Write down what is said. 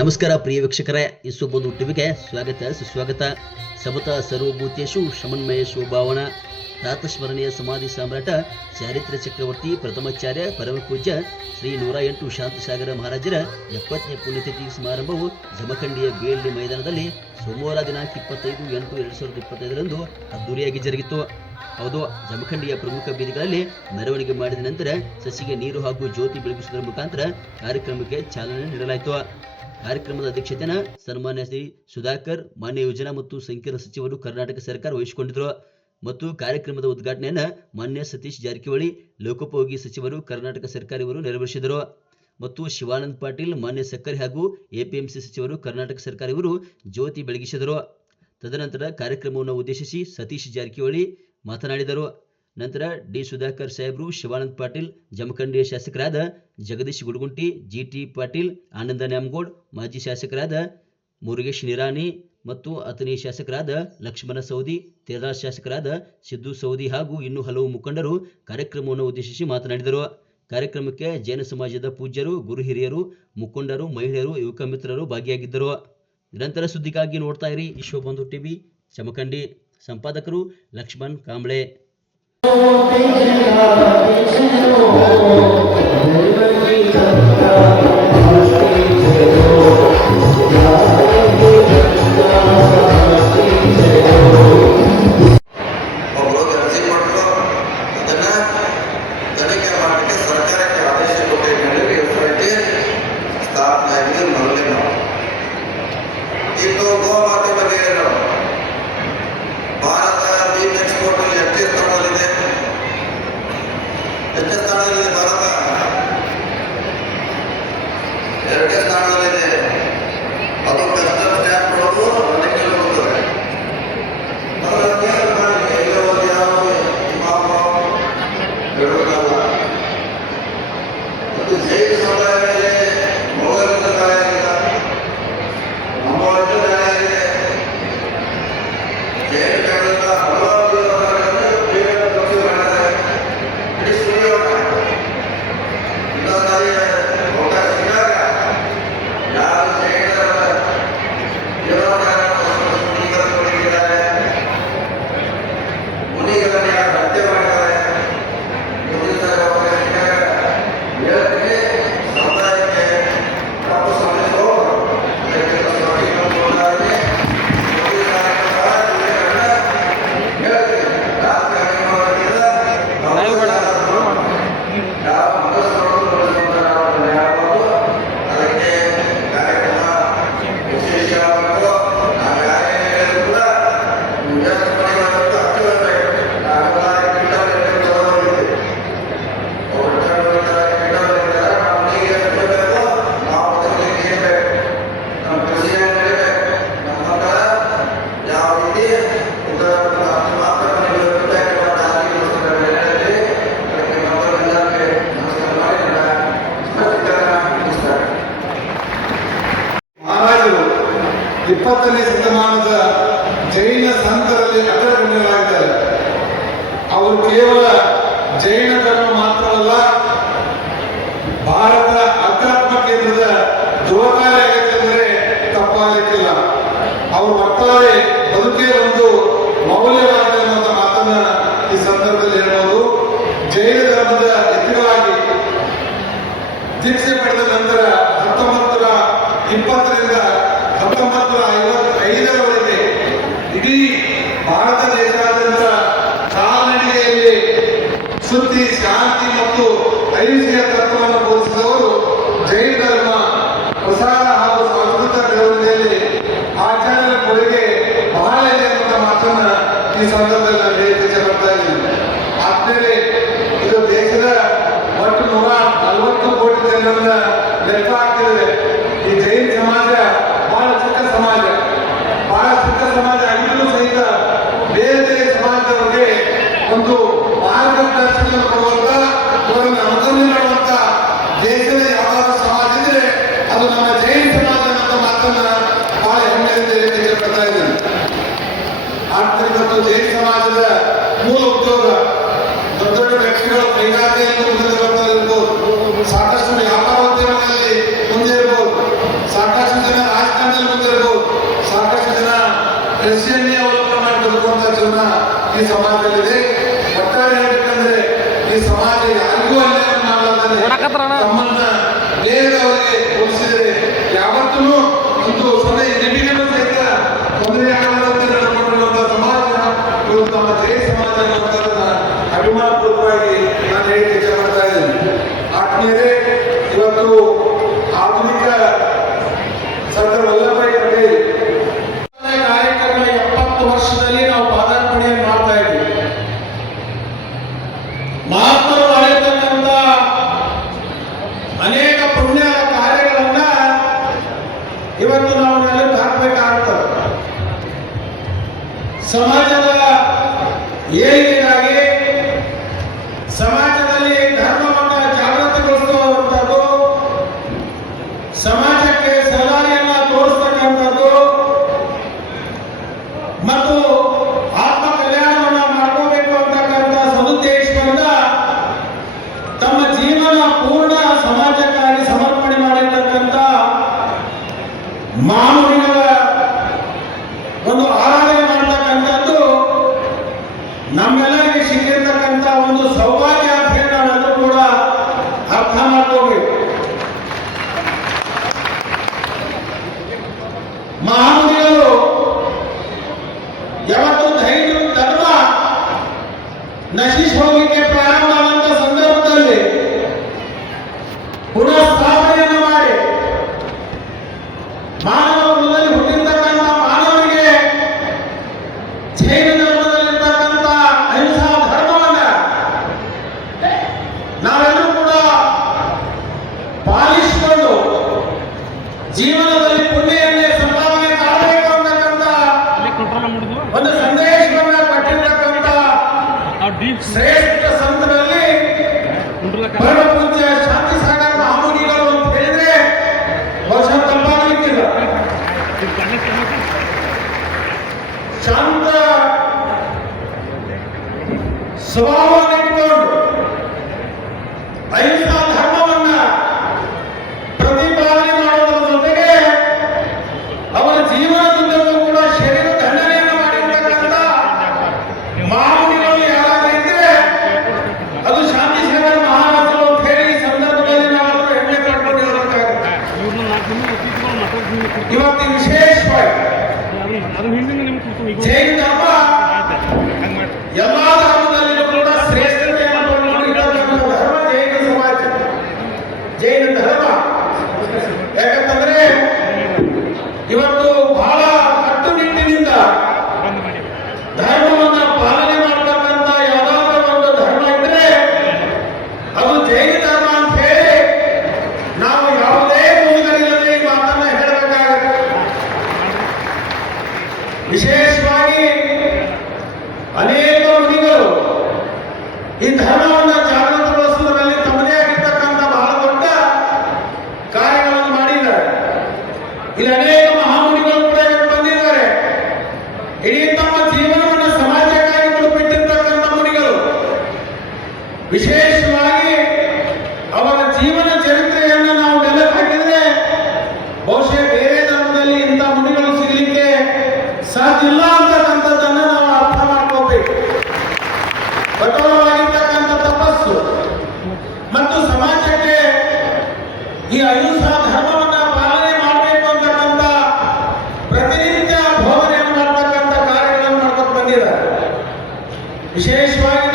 ನಮಸ್ಕಾರ ಪ್ರಿಯ ವೀಕ್ಷಕರೇ, ಇಸುಬಂಧು ಟಿವಿಗೆ ಸ್ವಾಗತ ಸುಸ್ವಾಗತ. ಸಮತಾ ಸರ್ವಭೂತೇಶು ಸಮನ್ವಯೇಶು ಭಾವನಾ. ಪ್ರಾತಸ್ಮರಣೀಯ ಸಮಾಧಿ ಸಾಮ್ರಾಟ ಚಾರಿತ್ರ ಚಕ್ರವರ್ತಿ ಪ್ರಥಮಾಚಾರ್ಯ ಪರಮ ಪೂಜ್ಯ ಶ್ರೀ 108 ಶಾಂತಸಾಗರ ಮಹಾರಾಜರ 70ನೇ ಪುಣ್ಯತಿಥಿ ಸಮಾರಂಭವು ಜಮಖಂಡಿಯ ಬಿಎಲ್ಡಿ ಮೈದಾನದಲ್ಲಿ ಸೋಮವಾರ ದಿನಾಂಕ 25/8/2025 ಅದ್ದೂರಿಯಾಗಿ ಜರುಗಿತು. ಹೌದು, ಜಮಖಂಡಿಯ ಪ್ರಮುಖ ಬೀದಿಗಳಲ್ಲಿ ಮೆರವಣಿಗೆ ಮಾಡಿದ ನಂತರ ಸಸಿಗೆ ನೀರು ಹಾಗೂ ಜ್ಯೋತಿ ಬೆಳಗಿಸುವುದರ ಮುಖಾಂತರ ಕಾರ್ಯಕ್ರಮಕ್ಕೆ ಚಾಲನೆ ನೀಡಲಾಯಿತು. ಕಾರ್ಯಕ್ರಮದ ಅಧ್ಯಕ್ಷತೆಯನ್ನು ಸನ್ಮಾನ್ಯ ಶ್ರೀ ಸುಧಾಕರ್, ಮಾನ್ಯ ಯೋಜನಾ ಮತ್ತು ಸಂಕೀರ್ಣ ಸಚಿವರು ಕರ್ನಾಟಕ ಸರ್ಕಾರ ವಹಿಸಿಕೊಂಡಿದ್ದರು ಮತ್ತು ಕಾರ್ಯಕ್ರಮದ ಉದ್ಘಾಟನೆಯನ್ನು ಮಾನ್ಯ ಸತೀಶ್ ಜಾರಕಿಹೊಳಿ, ಲೋಕೋಪಯೋಗಿ ಸಚಿವರು ಕರ್ನಾಟಕ ಸರ್ಕಾರ ಇವರು ನೆರವೇರಿಸಿದರು ಮತ್ತು ಶಿವಾನಂದ ಪಾಟೀಲ್, ಮಾನ್ಯ ಸಕ್ಕರೆ ಹಾಗೂ ಎಪಿಎಂಸಿ ಸಚಿವರು ಕರ್ನಾಟಕ ಸರ್ಕಾರ ಇವರು ಜ್ಯೋತಿ ಬೆಳಗಿಸಿದರು. ತದನಂತರ ಕಾರ್ಯಕ್ರಮವನ್ನು ಉದ್ದೇಶಿಸಿ ಸತೀಶ್ ಜಾರಕಿಹೊಳಿ ಮಾತನಾಡಿದರು. ನಂತರ ಡಿ ಸುಧಾಕರ್ ಸಾಹೇಬರು, ಶಿವಾನಂದ ಪಾಟೀಲ್, ಜಮಖಂಡಿಯ ಶಾಸಕರಾದ ಜಗದೀಶ್ ಗುಡಗುಂಟಿ, ಜಿಟಿ ಪಾಟೀಲ್, ಆನಂದ ನ್ಯಾಮಗೌಡ್, ಮಾಜಿ ಶಾಸಕರಾದ ಮುರುಗೇಶ್ ನಿರಾಣಿ ಮತ್ತು ಅಥಣಿ ಶಾಸಕರಾದ ಲಕ್ಷ್ಮಣ ಸೌದಿ, ತೇರದಾಳ್ ಶಾಸಕರಾದ ಸಿದ್ದು ಸೌದಿ ಹಾಗೂ ಇನ್ನೂ ಹಲವು ಮುಖಂಡರು ಕಾರ್ಯಕ್ರಮವನ್ನು ಉದ್ದೇಶಿಸಿ ಮಾತನಾಡಿದರು. ಕಾರ್ಯಕ್ರಮಕ್ಕೆ ಜೈನ ಸಮಾಜದ ಪೂಜ್ಯರು, ಗುರು ಹಿರಿಯರು, ಮುಖಂಡರು, ಮಹಿಳೆಯರು, ಯುವಕ ಮಿತ್ರರು ಭಾಗಿಯಾಗಿದ್ದರು. ನಿರಂತರ ಸುದ್ದಿಗಾಗಿ ನೋಡ್ತಾ ಇರಿ ಇಸುಬಂಧು ಟಿವಿ ಜಮಖಂಡಿ. ಸಂಪಾದಕರು ಲಕ್ಷ್ಮಣ್ ಕಾಂಬ್ಳೆ. ಇಪ್ಪತ್ತನೇ ಶತಮಾನದ ಜೈನ ಸಂತರಲ್ಲಿ ಅಗ್ರಗಣ್ಯರಾಗಿದ್ದಾರೆ. ಅವರು ಕೇವಲ ಜೈನ ಧರ್ಮ ಮಾತ್ರವಲ್ಲ, ಭಾರತ ಅಧ್ಯಾತ್ಮ ಕೇಂದ್ರದ ಧ್ರುವತಾರಿ ಆಗತ್ತೆಂದರೆ ತಪ್ಪಾಗಲಿಕ್ಕಿಲ್ಲ. ಅವರು ಒಟ್ಟಾರೆ ಬದುಕೇ ಒಂದು ಮೌಲ್ಯವಾಗಿದೆ ಅನ್ನುವಂಥ ಮಾತನ್ನ ಈ ಸಂದರ್ಭದಲ್ಲಿ ಹೇಳ್ಬೋದು. ಜೈನ ಧರ್ಮದ ಎತ್ತಿಗಳಾಗಿ ದೀಕ್ಷೆ ಪಡೆದ ನಂತರ 1920ರಿಂದ 1955ರವರೆಗೆ ಇಡೀ ಭಾರತ ದೇಶಾದ್ಯಂತ ಕಾಲ್ನಡಿಗೆಯಲ್ಲಿ ಸುದ್ದಿ, ಶಾಂತಿ ಮತ್ತು ಅಹಿಂಸೆಯ ತತ್ವವನ್ನು ಬೋಧಿಸಿದವರು. ಜೈನ ಧರ್ಮ ಪ್ರಸಾರ ಹಾಗೂ ಸಾಂಸ್ಕೃತಿಕ ಬೆಳವಣಿಗೆಯಲ್ಲಿ ಆಚಾರ್ಯರ ಕೊಡುಗೆ ಬಹಳ ಇದೆ ಅನ್ನುವಂಥ ಮಾತನ್ನ ಈ ಸಂದರ್ಭದಲ್ಲಿ ನಾನು ಹೇಳಲಿಕ್ಕೆ ಬರ್ತಾ ಇದ್ದೀನಿ. ಆದ್ಮೇಲೆ ಇದು ದೇಶದ ಒಟ್ಟು 140 ಕೋಟಿ ಜನರನ್ನ ಲೆಕ್ಕ ಹಾಕ್ತಿದೆ. ಈ ಜೈನ ಸಮಾಜ ಬಹಳ ಚಿಕ್ಕ ಸಮಾಜ ಆಗಿದ್ದರೂ ಸಹಿತ ಬೇರೆ ಬೇರೆ ಸಮಾಜದವರಿಗೆ ಒಂದು ಮಾರ್ಗದರ್ಶನ ಕೊಡುವಂತ, ಅವರನ್ನು ಅನುಕರಣೆ ಮಾಡುವಂತ ದೇಶದ ಯಾವ್ದಾದ್ರು ಸಮಾಜ ಇದ್ರೆ ಅದು ನಮ್ಮ ಜೈನ ಸಮಾಜ ಅನ್ನೋ ಮಾತನ್ನ ಬಹಳ ಹೆಮ್ಮೆಯಿಂದ ಹೇಳಲಿಕ್ಕೆ ಬರ್ತಾ ಇದ್ದೀನಿ. ಆರ್ಥಿಕ ಮತ್ತು ಜೈನ ಸಮಾಜದ ಮೂಲ ಉದ್ಯೋಗ ದೊಡ್ಡ ದೊಡ್ಡ ವ್ಯಕ್ತಿಗಳು ಕೈಗಾರಿಕೆಯಲ್ಲಿ ಮುಂದೆ ಬರ್ತಾ ಇರ್ಬೋದು, ಸಾಕಷ್ಟು ವ್ಯಾಪಾರೋದ್ಯಮಗಳಲ್ಲಿ ಮುಂದೆ ಇರ್ಬೋದು, ಸಾಕಷ್ಟು ಜನ ಕೃಷಿಯನ್ನೇ ಅವಲಂಬನೆ ಮಾಡಿ ಬದುಕುವಂತ ಜೀವನ ಈ ಸಮಾಜದಲ್ಲಿದೆ. ಒಟ್ಟಾರೆ ಹೇಳ್ಬೇಕಂದ್ರೆ ಈ ಸಮಾಜ ಯಾರಿಗೂ ಅನ್ಯಾಯ ಮಾಡಲಾರದೆ ತಮ್ಮನ್ನ ಬೇರೆಯವರಿಗೆ ಹೋಲಿಸಿದರೆ ಯಾವತ್ತೂ ಒಂದು ಸೊನ್ನೆ ನಿಮಗೇನು ಸಹಿತ ತೊಂದರೆ ಆಗದಂತೆ ನಡ್ಕೊಂಡಿರುವಂತಹ ಸಮಾಜ ಇವತ್ತು ನಮ್ಮ ಜೈ ಸಮಾಜ ಅನ್ನುವಂಥದ್ದನ್ನ ಅಭಿಮಾನಪೂರ್ವಕವಾಗಿ ನಾನು ಹೇಳಿ ಇಚ್ಛೆ ಮಾಡ್ತಾ ಇದ್ದೀನಿ. ಆತ್ಮೀಯರೇ, ಇವತ್ತು ಆಧುನಿಕ ಸರ್ದಾರ್ ವಲ್ಲಭಾಯಿ ಪಟೇಲ್ ಕಾರ್ಯಕ್ರಮ 70 ವರ್ಷದಲ್ಲಿ ನಾವು ಪಾದಾರ್ಪಣೆಯನ್ನು ಮಾಡ್ತಾ ಇದ್ದೀವಿ. ಮಹಾತ್ಮರು ಮಾಡಿರ್ತಕ್ಕಂಥ ಅನೇಕ ಪುಣ್ಯ ಕಾರ್ಯಗಳನ್ನ ಇವತ್ತು ನಾವು ನೆಲಕ್ಕೆ ಹಾಕಬೇಕಾಗ್ತದೆ. ಸಮಾಜದ ಏಳಿಗೆಗಾಗಿ, ಸಮಾಜದಲ್ಲಿ ಧರ್ಮವನ್ನು ಜಾಗೃತಿಗೊಳಿಸುವಂಥದ್ದು, ಸಮಾಜಕ್ಕೆ ಸದಾರಿಯನ್ನ ತೋರಿಸ್ತಕ್ಕಂಥದ್ದು ಮತ್ತು ಆತ್ಮ ಕಲ್ಯಾಣವನ್ನು ಮಾಡ್ಕೋಬೇಕು ಅಂತಕ್ಕಂಥ ಸದುದ್ದೇಶದಿಂದ ತಮ್ಮ ಜೀವನ ಪೂರ್ಣ ಸಮಾಜಕ್ಕಾಗಿ ಸಮರ್ಪಣೆ ಮಾಡಿರ್ತಕ್ಕಂಥ ಮಾನವೀಯರ ಒಂದು ಆರಾಧನೆ ಮಾಡತಕ್ಕಂಥದ್ದು ನಮ್ಮೆಲ್ಲರಿಗೆ ಸಿಕ್ಕಿರ್ತಕ್ಕಂಥ ಒಂದು ಸೌಭಾಗ್ಯ ಅಂತ ಹೇಳಿ ನಾವೆಲ್ಲರೂ ಕೂಡ ಅರ್ಥ ಮಾಡ್ಕೋಬೇಕು. ಮಹಾಮುನಿಗಳು ಯಾವತ್ತು ಧರ್ಮ ನಶಿಸಿ ಹೋಗಲಿಕ್ಕೆ ಪ್ರಾರಂಭ ಆದಂತ ಸಂದರ್ಭದಲ್ಲಿ ಪುನಃ ಸ್ಥಾಪನೆಯನ್ನು ಮಾಡಿ ಮಾನವ ಕುಲದಲ್ಲಿ ಹುಟ್ಟಿರ್ತಕ್ಕಂಥ ಮಾನವನಿಗೆ ಜೈನ ಧರ್ಮದಲ್ಲಿರ್ತಕ್ಕಂಥ ಅಹಿಂಸಾ ಧರ್ಮವನ್ನ ನಾವೆಲ್ಲರೂ ಕೂಡ ಪಾಲಿಸಿಕೊಂಡು ಜೀವನದಲ್ಲಿ ಪುಣ್ಯವನ್ನೇ ಸಂಪಾದನೆ ಮಾಡಬೇಕು ಅಂತಕ್ಕಂಥ ಒಂದು ಸಂದೇಶವನ್ನ ಕೊಟ್ಟಿರ್ತಕ್ಕಂಥ ಶ್ರೇಷ್ಠ ಸಂತರಲ್ಲಿ ಪರಮ ಪೂಜ್ಯ ಶಾಂತಿ ಸಾಗರ ಮಹಾಮುನಿಗಳು ಅಂತ ಹೇಳಿದ್ರೆ ಬಹುಶಃ ತಪ್ಪಾಗಲಿಕ್ಕಿಲ್ಲ. ಶಾಂತ ಸ್ವಭಾವವನ್ನು ಇಟ್ಕೊಂಡು ಅಹಿಂಸಾ ಧರ್ಮವನ್ನ ಪ್ರತಿಪಾದನೆ ಮಾಡುವುದರ ಜೊತೆಗೆ ಅವರ ಜೀವನದಿಂದಲೂ ಕೂಡ ಶರೀರ ದಂಡನೆಯನ್ನು ಮಾಡಿರ್ತಕ್ಕಂಥ ಮಹಾಮುನಿಗಳು ಯಾರಾದ್ರೂ ಇದ್ರೆ ಅದು ಶಾಂತಿ ಸಾಗರ ಮಹಾರಾಜರು ಅಂತ ಹೇಳಿ ಈ ಸಂದರ್ಭದಲ್ಲಿ ನಾವು ಹೆಮ್ಮೆ ಪಡ್ಕೊಂಡಿರಬೇಕಾಗುತ್ತೆ. ಇವತ್ತು ವಿಶೇಷವಾಗಿ ಜೈನ ಧರ್ಮ ಎಲ್ಲಾ ಧರ್ಮದಲ್ಲಿಯೂ ಕೂಡ ಶ್ರೇಷ್ಠತೆಯನ್ನು ಪಡೆದುಕೊಂಡಿರ್ತಕ್ಕಂಥ ಧರ್ಮ ಜೈನ ಸಮಾಜ, ಜೈನ ಧರ್ಮ. ಯಾಕಂತಂದ್ರೆ ಇವತ್ತು ಬಹಳ ಕಟ್ಟುನಿಟ್ಟಿನಿಂದ ಧರ್ಮವನ್ನ ಪಾಲನೆ ಮಾಡತಕ್ಕಂಥ ಯಾವುದಾದ್ರೂ ಒಂದು ಧರ್ಮ ಇದ್ರೆ ಅದು ಜೈನ ಧರ್ಮ ಅಂತ ಹೇಳಿ ನಾವು ಯಾವುದೇ ಮುಗಿಗಳಿಲ್ಲದೆ ಈ ಮಾತನ್ನ ಹೇಳಬೇಕಾಗುತ್ತೆ. ವಿಶೇಷವಾಗಿ ಅನೇಕ ಮುನಿಗಳು ಈ ಧರ್ಮವನ್ನು ಜಾಗೃತಗೊಳಿಸುವುದರಲ್ಲಿ ತಮ್ಮದೇ ಆಗಿರ್ತಕ್ಕಂಥ ಬಹಳ ದೊಡ್ಡ ಕಾರ್ಯಗಳನ್ನು ಮಾಡಿದ್ದಾರೆ. ಇಲ್ಲಿ ಅನೇಕ ಮಹಾಮುನಿಗಳು ಕೂಡ ಇವತ್ತು ಬಂದಿದ್ದಾರೆ. ಇಡೀ ತಮ್ಮ ಜೀವನವನ್ನು ಸಮಾಜಕ್ಕಾಗಿ ಮುಡುಪಿಟ್ಟಿರ್ತಕ್ಕಂಥ ಮುನಿಗಳು. ವಿಶೇಷವಾಗಿ ಅವರ ಜೀವನ ಚರಿತ್ರೆಯನ್ನು ನಾವು ನೆಲಕ್ಕೆ ಹಾಕಿದ್ರೆ ಬಹುಶಃ ಬೇರೆ ಧರ್ಮದಲ್ಲಿ ಇಂಥ ಮುನಿಗಳು ಸಿಗಲಿಕ್ಕೆ ಸಾಧ್ಯ ಇಲ್ಲ ಅಂತಕ್ಕಂಥದ್ದನ್ನು ನಾವು ಅರ್ಥ ಮಾಡ್ಕೋಬೇಕು. ಕಠೋರವಾಗಿರ್ತಕ್ಕಂಥ ತಪಸ್ಸು ಮತ್ತು ಸಮಾಜಕ್ಕೆ ಈ ಅಹಿಂಸಾ ಧರ್ಮವನ್ನ ಪಾಲನೆ ಮಾಡಬೇಕು ಅಂತಕ್ಕಂಥ ಪ್ರತಿನಿತ್ಯ ಬೋಧನೆಯನ್ನು ಮಾಡತಕ್ಕಂಥ ಕಾರ್ಯಗಳನ್ನು ಮಾಡ್ಕೊಂಡು ಬಂದಿದ್ದಾರೆ. ವಿಶೇಷವಾಗಿ